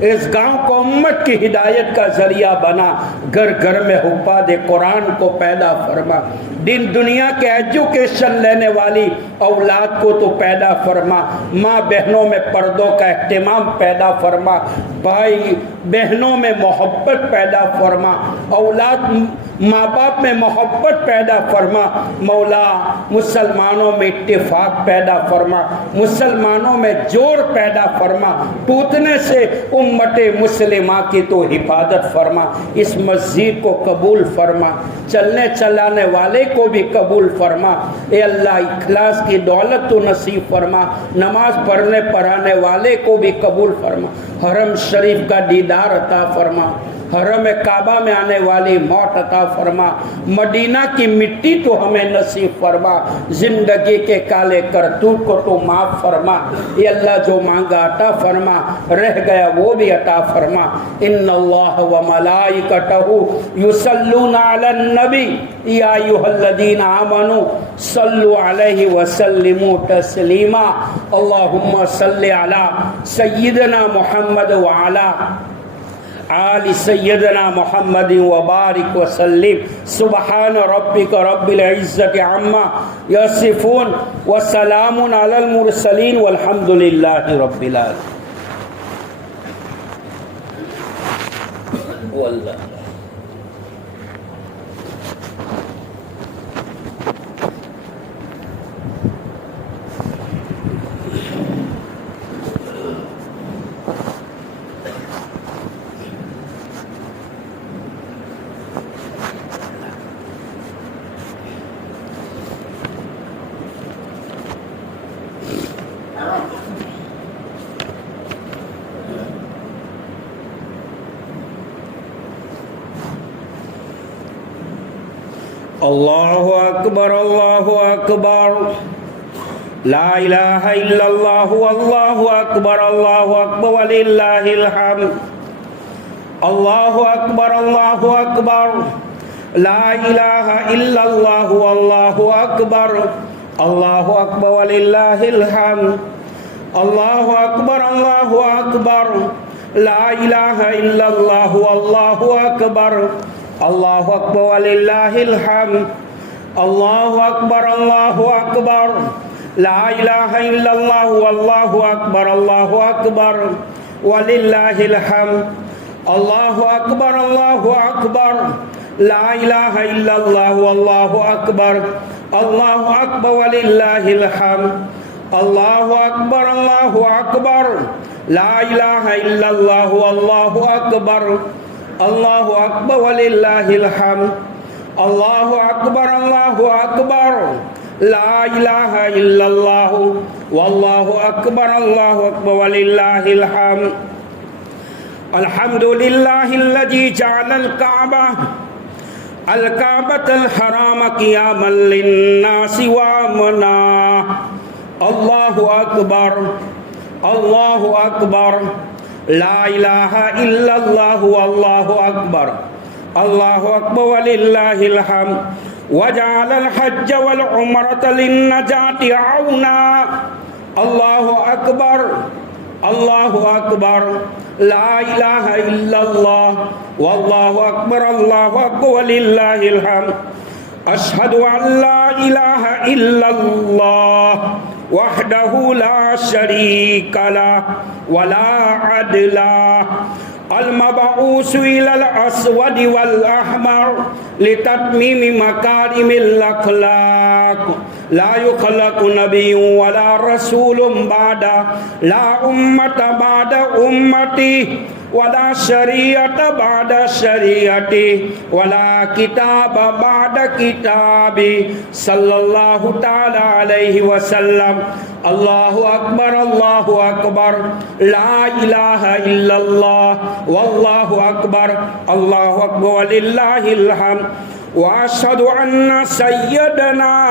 اس گاؤں کو امت کی ہدایت کا ذریعہ بنا، گھر گھر میں حفاظ قرآن کو پیدا فرما، دین دنیا کے ایجوکیشن لینے والی اولاد کو تو پیدا فرما، ماں بہنوں میں پردوں کا اہتمام پیدا فرما، بھائی بہنوں میں محبت پیدا فرما، اولاد ماں باپ میں محبت پیدا فرما، مولا مسلمانوں میں اتفاق پیدا فرما، مسلمانوں میں جوڑ پیدا فرما، ٹوٹنے سے امت مسلمہ کی تو حفاظت فرما، اس مسجد کو قبول فرما، چلنے چلانے والے کو بھی قبول فرما، اے اللہ اخلاص کی دولت تو نصیب فرما، نماز پڑھنے پڑھانے والے کو بھی قبول فرما، حرم شریف کا دیدار عطا فرما، حرم کعبہ میں آنے والی موت عطا فرما، مدینہ کی مٹی تو ہمیں نصیب فرما، زندگی کے کالے کرتوت کو تو معاف فرما، اے اللہ جو مانگا عطا فرما، رہ گیا وہ بھی عطا فرما۔ ان اللہ و ملائکتہ یصلون علی النبی یا ایھا الذین آمنوا صلوا علیہ وسلموا تسلیما، اللہم صل علی سیدنا محمد وعلی آل سیدنا محمد وبارک وسلم، سبحان ربک رب العزت عما یصفون وسلام علی المرسلین والحمد للہ رب العالمین۔ واللہ اللہ اکبر اللہ اکبر، لا الہ الا اللہ اللہ اکبر وللہ الحمد، اللہ اکبر لا الہ الا اللہ اللہ اکبر وللہ الحمد، اللہ اکبر لا الہ الا اللہ اللہ اکبر وللہ الحمد، اللہ اکبر لا الہ الا اللہ اللہ اکبر وللہ الحمد، اللہ اکبر لا الہ الا اللہ اللہ اکبر وللہ الحمد، اللہ اکبر لا الہ الا اللہ اللہ اکبر وللہ الحمد، اللہ اکبر لا الہ الا اللہ واللہ اکبر وللہ الحمد۔ الحمد للہ الذی جعل الکعبۃ الحرام قیاما للناس وامنا، اللہ اکبر لا الہ الا اللہ واللہ اکبر وللہ الحمد، وجعل الحج والعمرۃ للنجاۃ عونا، اللہ اکبر لا الہ الا اللہ واللہ اکبر وللہ الحمد، اشہد ان لا الہ الا اللہ وحدہ لا شریک لہ ولا عدل لہ، المبعوث إلى الأسود والأحمر لتتميم مكارم الأخلاق، لا يخلق نبي ولا رسول بعد، لا أمة بعد أمتي ولا شریعت بعد شریعتی ولا کتاب بعد کتابی صلی اللہ تعالی علیہ وسلم. اللہ اکبر لا الہ الا اللہ واللہ اکبر وللہ الحمد. وأشهد أن سيدنا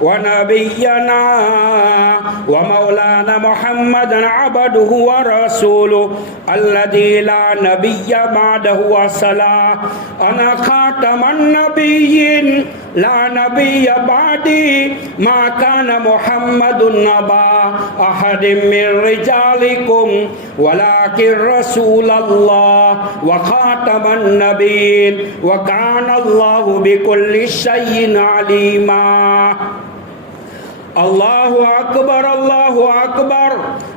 ونبينا ومولانا محمدا عبده ورسوله الذي لا نبي بعده وصلاة أنا خاتم النبيين لا نبي بعدي ما كان محمد نبا أحد من رجالكم ولكن رسول الله وخاتم النبيين وكان الله بكل شيء عليما الله أكبر الله أكبر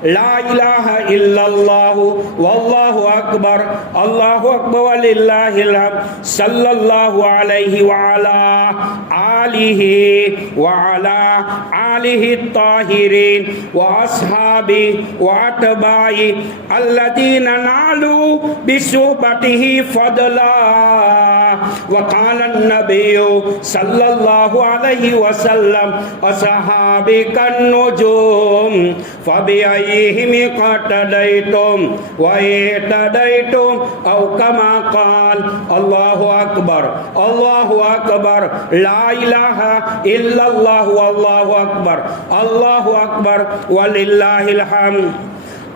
لا إله إلا الله والله أكبر الله أكبر ولله الحمد صلى الله عليه وعلى آله الطاهرين وأصحابه وأتباعه الذين نالوا بصحبته فضلا وقال النبي صلى الله عليه وسلم أصحابي كالنجوم فبأيهم اقتديتم واهتديتم أو كما قال الله أكبر الله أكبر لا إله إلا الله والله أكبر الله أكبر ولله الحمد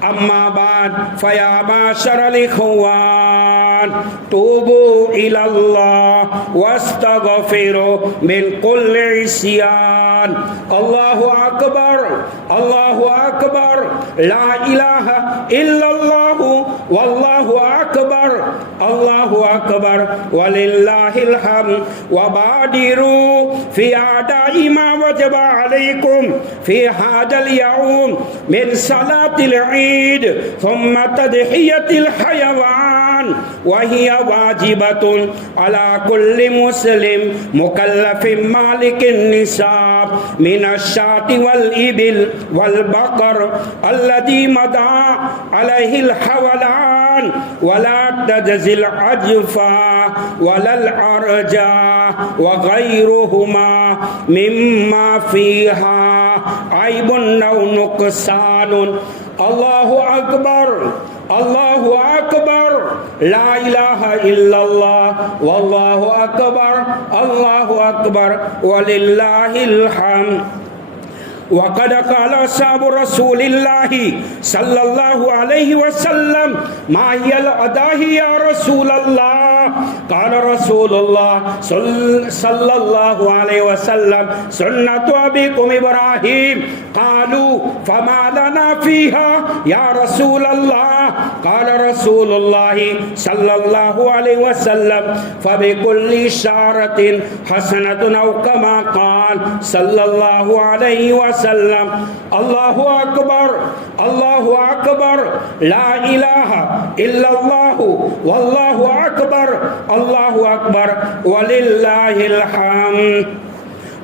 أما بعد فيا معشر الإخوان توبوا إلى الله واستغفروا من كل عصيان الله أكبر الله أكبر لا إله إلا الله والله أكبر الله أكبر ولله الحمد وبادروا في أداء ما وجب عليكم في هذا اليوم من صلاة العيد ثم تضحية الحيوان وهي واجبة على كل مسلم مكلف مالك النساب من الشاة والإبل والبقر الذي مضى عليه الحولان ولا تجزي العجفة ولا العرجاء وغيرهما مما فيها عيب أو نقصان الله أكبر الله أكبر لا إله إلا الله والله أكبر الله أكبر ولله الحمد وقد قال أصحاب رسول الله صلى الله عليه وسلم ما هي الأضاحي يا رسول الله قال رسول الله صلى الله عليه وسلم سنة أبيكم إبراهيم قالوا فما لنا فيها يا رسول الله قال رسول الله صلى الله عليه وسلم فبكل شعرة حسنة أو كما قال صلى الله عليه وسلم الله أكبر الله أكبر لا إله إلا الله والله أكبر الله أكبر ولله الحمد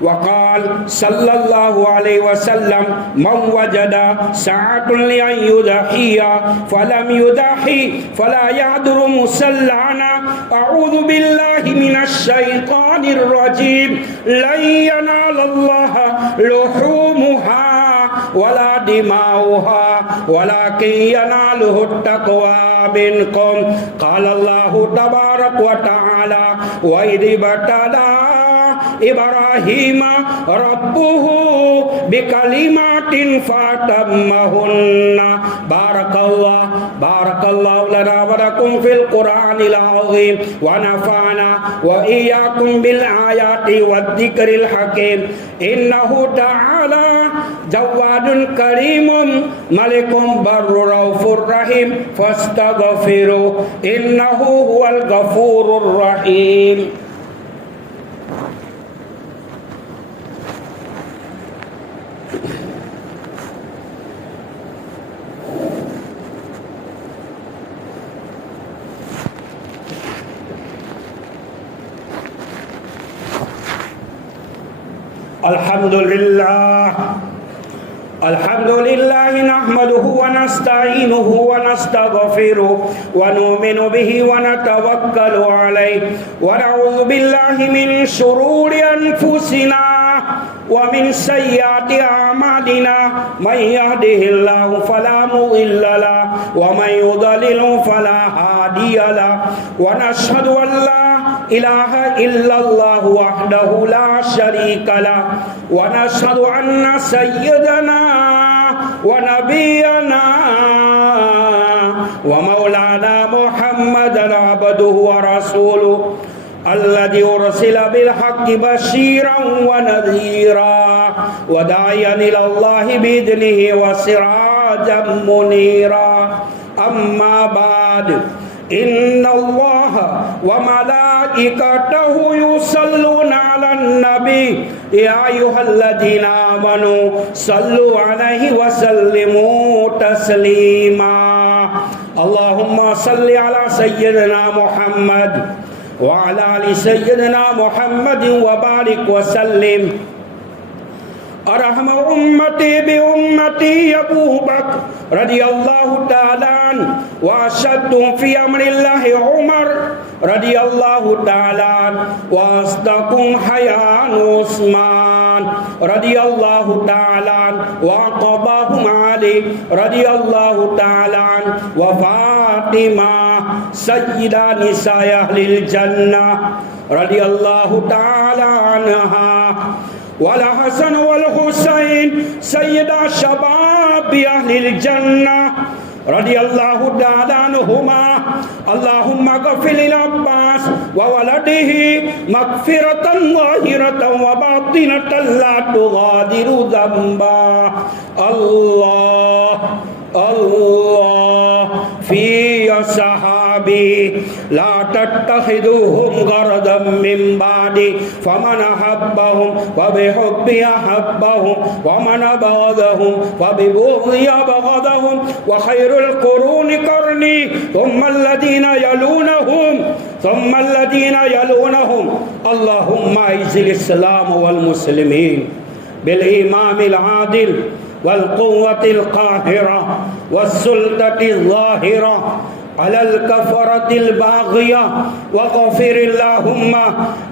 وقال صلى الله عليه وسلم من وجد ساعة لأن يضحي فلم يضحي فلا يحضر مصلانا أعوذ بالله من الشيطان الرجيم لن ينال الله لحومها ولا دماؤها ولكن يناله التقوى منكم قال الله تبارك وتعالى وإذ ابتلى إبراهيم ربه بكلمات فأتمهن بارك الله لنا ولكم في القرآن العظيم ونفعنا وإياكم بالآيات والذكر الحكيم إنه تعالى جواد كريم ملك بر رؤوف رحيم فاستغفروا إنه هو الغفور الرحيم الحمد لله نحمده ونستعينه ونستغفره ونؤمن به ونتوكل عليه ونعوذ بالله من شرور أنفسنا ومن سيئات أعمالنا من يهده الله فلا مضل له ومن يضلل فلا هادي له ونشهد أن لا إله إلا الله وحده لا شريك له ونشهد أن سيدنا ونبينا ومولانا محمدا عبده ورسوله الذي أرسل بالحق بشيرا ونذيرا وداعيا إلى الله بإذنه وسراجا منيرا أما بعد إن الله وملائكته يصلون على النبي يا أيها الذين آمنوا صلوا عليه وسلموا تسليما اللهم صل على سيدنا محمد وعلى آل سيدنا محمد وبارك وسلم ارحم امتی بامتی ابو بکر رضی اللہ تعالی عنہ واشد فی امر اللہ عمر رضی اللہ تعالی عنہ واصدقهم حیاء عثمان رضی اللہ تعالی عنہ وعقبهم علی رضی اللہ تعالی عنہ وفاطمہ سیدہ نساء اہل الجنہ رضی اللہ تعالی عنہا والحسن والحسین سیدہ شباب اہل الجنہ رضی اللہ تعالی عنہما اللہم اغفر للعباس وولده مغفرة ظاہرة وباطنة لا تغادر ذنبا اللہ اللہ فی صحابی لا تتخذوهم غرضا من بعدی فمن احبهم فبحبی احبهم ومن ابغضهم فببغضی ابغضهم وخیر القرون قرنی ثم الذین یلونهم اللہم اعز الاسلام والمسلمین بالامام العادل والقوة القاهرة والسلطة الظاهرة على الكفرة الباغية وغفر اللهم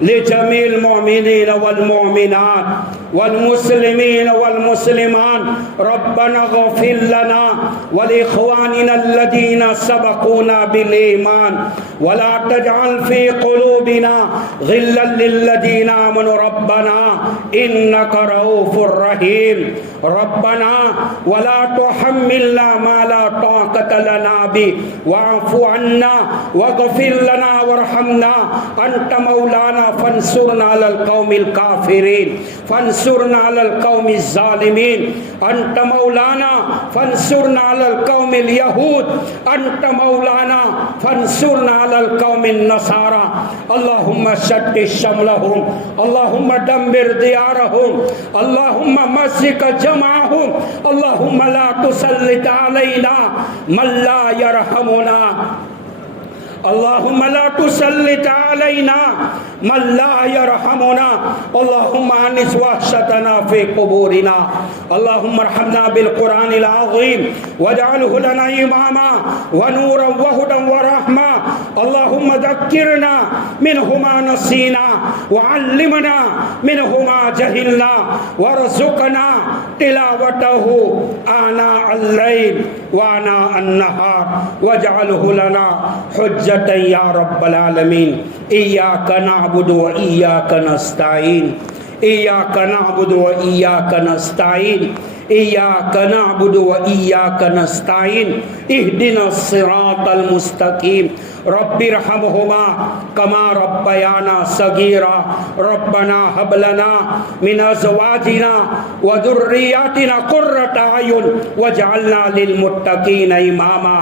لجميع المؤمنين والمؤمنات والمسلمين والمسلمات ربنا اغفر لنا ولإخواننا الذين سبقونا بالإيمان ولا تجعل في قلوبنا غلا للذين آمنوا ربنا إنك رؤوف رحيم ربنا ولا تحملنا ما لا طاقة لنا به واعف عنا واغفر لنا وارحمنا أنت مولانا فانصرنا على القوم الكافرين فانصرنا على القوم الظالمين أنت مولانا فانصرنا على القوم اليهود أنت مولانا فانصرنا على القوم النصارى اللهم شتت شملهم اللهم دمر ديارهم اللهم مزق جمعهم اللهم لا تسلط علينا من لا يرحمنا اللهم لا تسلط علينا من لا يرحمنا اللهم انس وحشتنا في قبورنا اللهم ارحمنا بالقرآن العظيم واجعله لنا إماما ونورا وهدى ورحمة اللهم ذكرنا منه ما نسينا وعلمنا منه ما جهلنا وارزقنا تلاوته آناء الليل وآناء النهار واجعله لنا حجة يا رب العالمين إياك نعبد وإياك نستعين إياك نعبد وإياك نستعين إياك نعبد وإياك نستعين اهدنا الصراط المستقيم رب ارحمهما كما ربيانا صغيرا ربنا هب لنا من أزواجنا وذرياتنا قرة أعين واجعلنا للمتقين إماما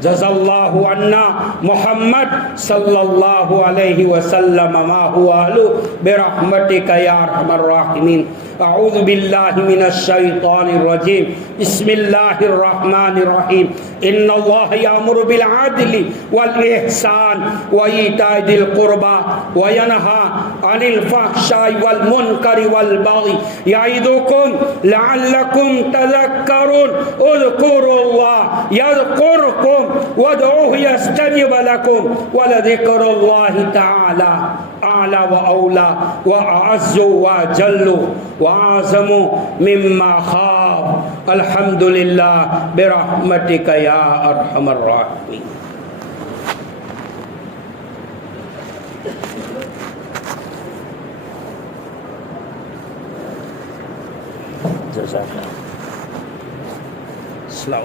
جزا اللہ عنا محمد صلی اللہ علیہ وسلم ما هو اہلہ برحمتک یا ارحم الراحمین اعوذ باللہ من الشیطان الرجیم بسم اللہ الرحمن الرحیم ان اللہ یامر بالعدل والاحسان وایتاء ذی القربى وینہی عن الفحشاء والمنکر والبغی یعظکم لعلکم تذکرون اذکروا اللہ یذکرکم وادعوه يستجب لكم ولذكر الله تعالى أعلى وأولى وأعز وأجل وأعظم مما خاف الحمد لله برحمتك يا أرحم الراحمين.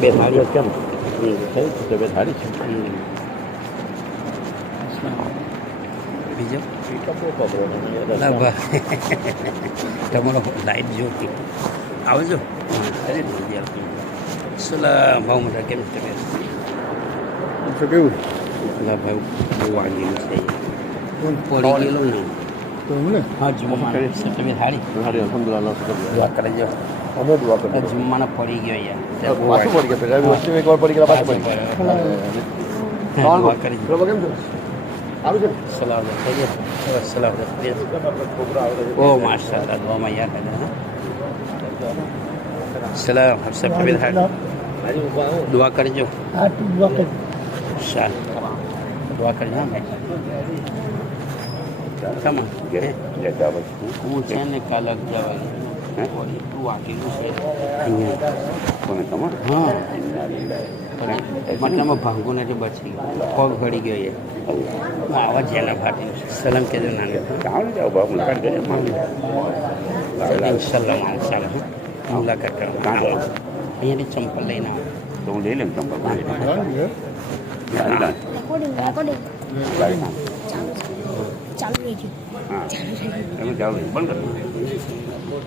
બેઠાડી કેમ બેઠાડી છે બીજો તમારો લાઈટ જોતી આવજો સલામ ભાવ મોટા કેમ છે કેવું અલા ભાઈ બહુ વાગી છે પડી ગયેલો ને હા જુમ્મા તમે હારી સારી અલહમદુલિલ્લાહ દુઆ કરજો અમે દુઆ કરીએ જુમ્માના પડી ગયો યાર પાછું પડી ગયા પેલા વચ્ચે એકવાર પડી ગયા પાછું પડી ગયા દુઆ કરજો કેમ છે સારું છે સલામ સલામ ઓ માશાઅલ્લાહ દુઆમાં યાદ હતા સલામ હફસા પ્રવીણ હારી દુઆ કરજો શાહ દુઆ કરજો હા ભાઈ કમા હું છે ને કાલ જવાનું એટલું વાટેલું છે અહીંયા હા મતલબમાં ભાંગો નથી બચી ગયો પગ ભળી ગયો એ આવા જેના ફાટેલું છે સલામ કહેજો નાનું ઇન્શાલ્લાહ માશાલ્લાહ મુલાકાત કરવા અહીંયાથી ચંપલ લઈને આવે તો હું લઈ લઉં ચંપલ ચાલુ રહી હા ચાલુ બંધ કર